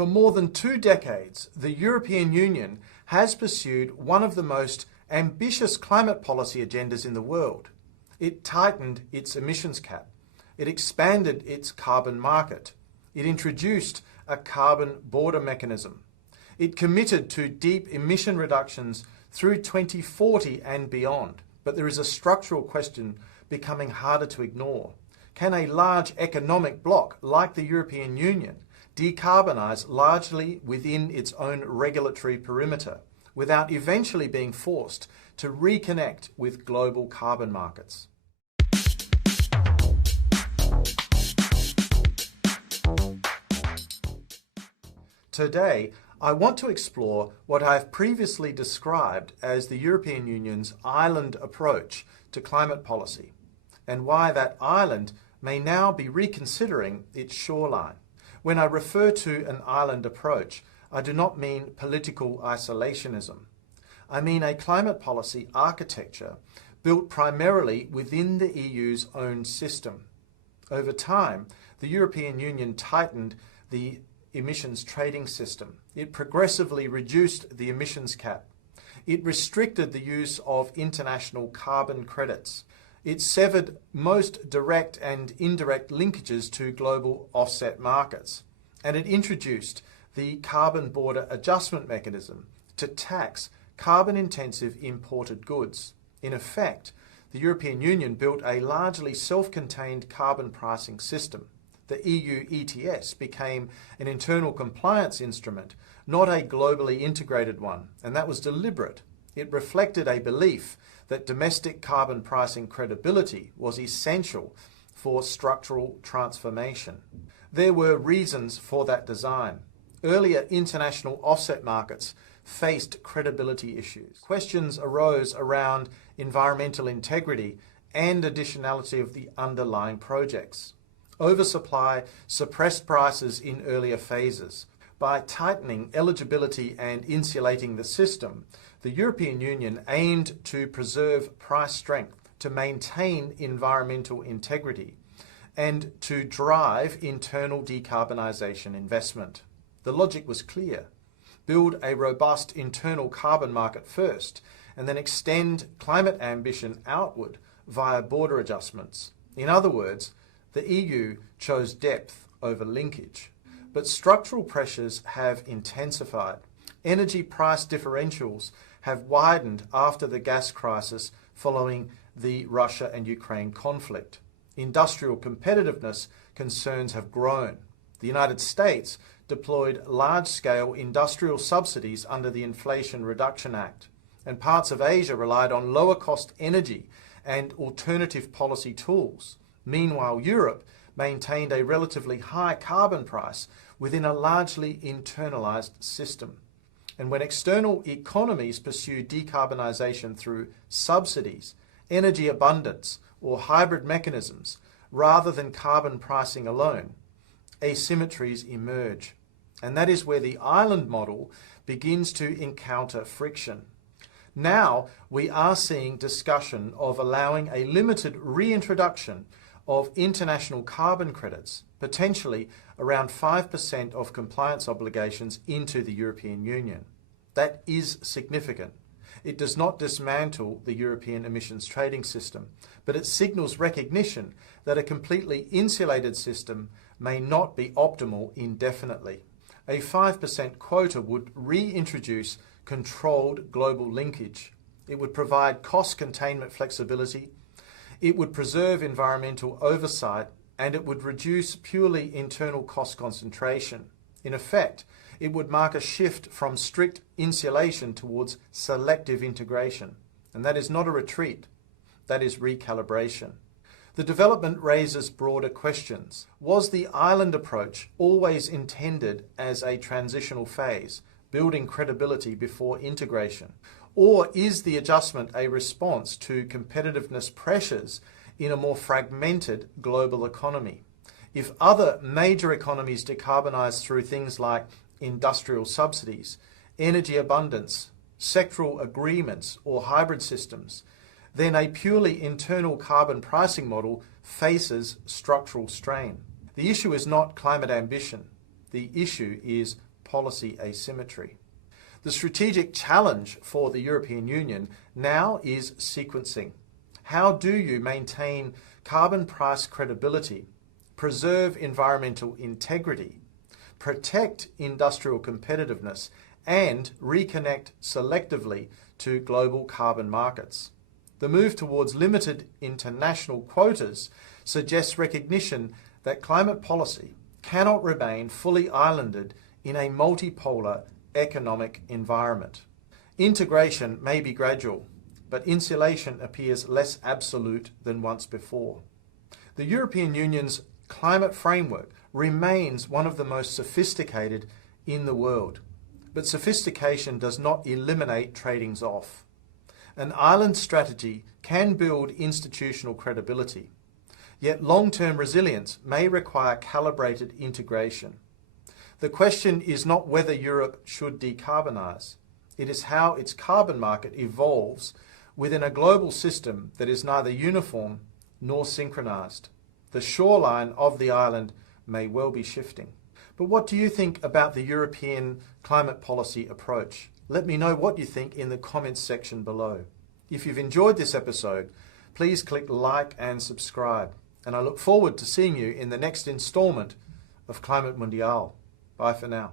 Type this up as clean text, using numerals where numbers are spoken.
For more than 2 decades, the European Union has pursued one of the most ambitious climate policy agendas in the world. It tightened its emissions cap. It expanded its carbon market. It introduced a carbon border mechanism. It committed to deep emission reductions through 2040 and beyond. But there is a structural question becoming harder to ignore. Can a large economic bloc like the European Union decarbonise largely within its own regulatory perimeter without eventually being forced to reconnect with global carbon markets? Today, I want to explore what I have previously described as the European Union's island approach to climate policy, and why that island may now be reconsidering its shoreline. When I refer to an island approach, I do not mean political isolationism. I mean a climate policy architecture built primarily within the EU's own system. Over time, the European Union tightened the emissions trading system. It progressively reduced the emissions cap. It restricted the use of international carbon credits. It severed most direct and indirect linkages to global offset markets. And it introduced the carbon border adjustment mechanism to tax carbon-intensive imported goods. In effect, the European Union built a largely self-contained carbon pricing system. The EU ETS became an internal compliance instrument, not a globally integrated one, and that was deliberate. It reflected a belief that domestic carbon pricing credibility was essential for structural transformation. There were reasons for that design. Earlier international offset markets faced credibility issues. Questions arose around environmental integrity and additionality of the underlying projects. Oversupply suppressed prices in earlier phases. By tightening eligibility and insulating the system, the European Union aimed to preserve price strength, to maintain environmental integrity, and to drive internal decarbonisation investment. The logic was clear. Build a robust internal carbon market first, and then extend climate ambition outward via border adjustments. In other words, the EU chose depth over linkage. But structural pressures have intensified. Energy price differentials have widened after the gas crisis following the Russia and Ukraine conflict. Industrial competitiveness concerns have grown. The United States deployed large-scale industrial subsidies under the Inflation Reduction Act, and parts of Asia relied on lower-cost energy and alternative policy tools. Meanwhile, Europe maintained a relatively high carbon price within a largely internalised system. And when external economies pursue decarbonisation through subsidies, energy abundance, or hybrid mechanisms, rather than carbon pricing alone, asymmetries emerge. And that is where the island model begins to encounter friction. Now we are seeing discussion of allowing a limited reintroduction of international carbon credits, potentially around 5% of compliance obligations into the European Union. That is significant. It does not dismantle the European emissions trading system, but it signals recognition that a completely insulated system may not be optimal indefinitely. A 5% quota would reintroduce controlled global linkage. It would provide cost containment flexibility. It would preserve environmental oversight, and it would reduce purely internal cost concentration. In effect, it would mark a shift from strict insulation towards selective integration. And that is not a retreat, that is recalibration. The development raises broader questions. Was the island approach always intended as a transitional phase, building credibility before integration? Or is the adjustment a response to competitiveness pressures in a more fragmented global economy? If other major economies decarbonise through things like industrial subsidies, energy abundance, sectoral agreements, or hybrid systems, then a purely internal carbon pricing model faces structural strain. The issue is not climate ambition. The issue is policy asymmetry. The strategic challenge for the European Union now is sequencing. How do you maintain carbon price credibility, preserve environmental integrity, protect industrial competitiveness, and reconnect selectively to global carbon markets? The move towards limited international quotas suggests recognition that climate policy cannot remain fully islanded in a multipolar economic environment. Integration may be gradual, but insulation appears less absolute than once before. The European Union's climate framework remains one of the most sophisticated in the world, but sophistication does not eliminate tradings off. An island strategy can build institutional credibility, yet long-term resilience may require calibrated integration. The question is not whether Europe should decarbonise, it is how its carbon market evolves within a global system that is neither uniform nor synchronised. The shoreline of the island may well be shifting. But what do you think about the European climate policy approach? Let me know what you think in the comments section below. If you've enjoyed this episode, please click like and subscribe. And I look forward to seeing you in the next instalment of Climate Mundial. Bye for now.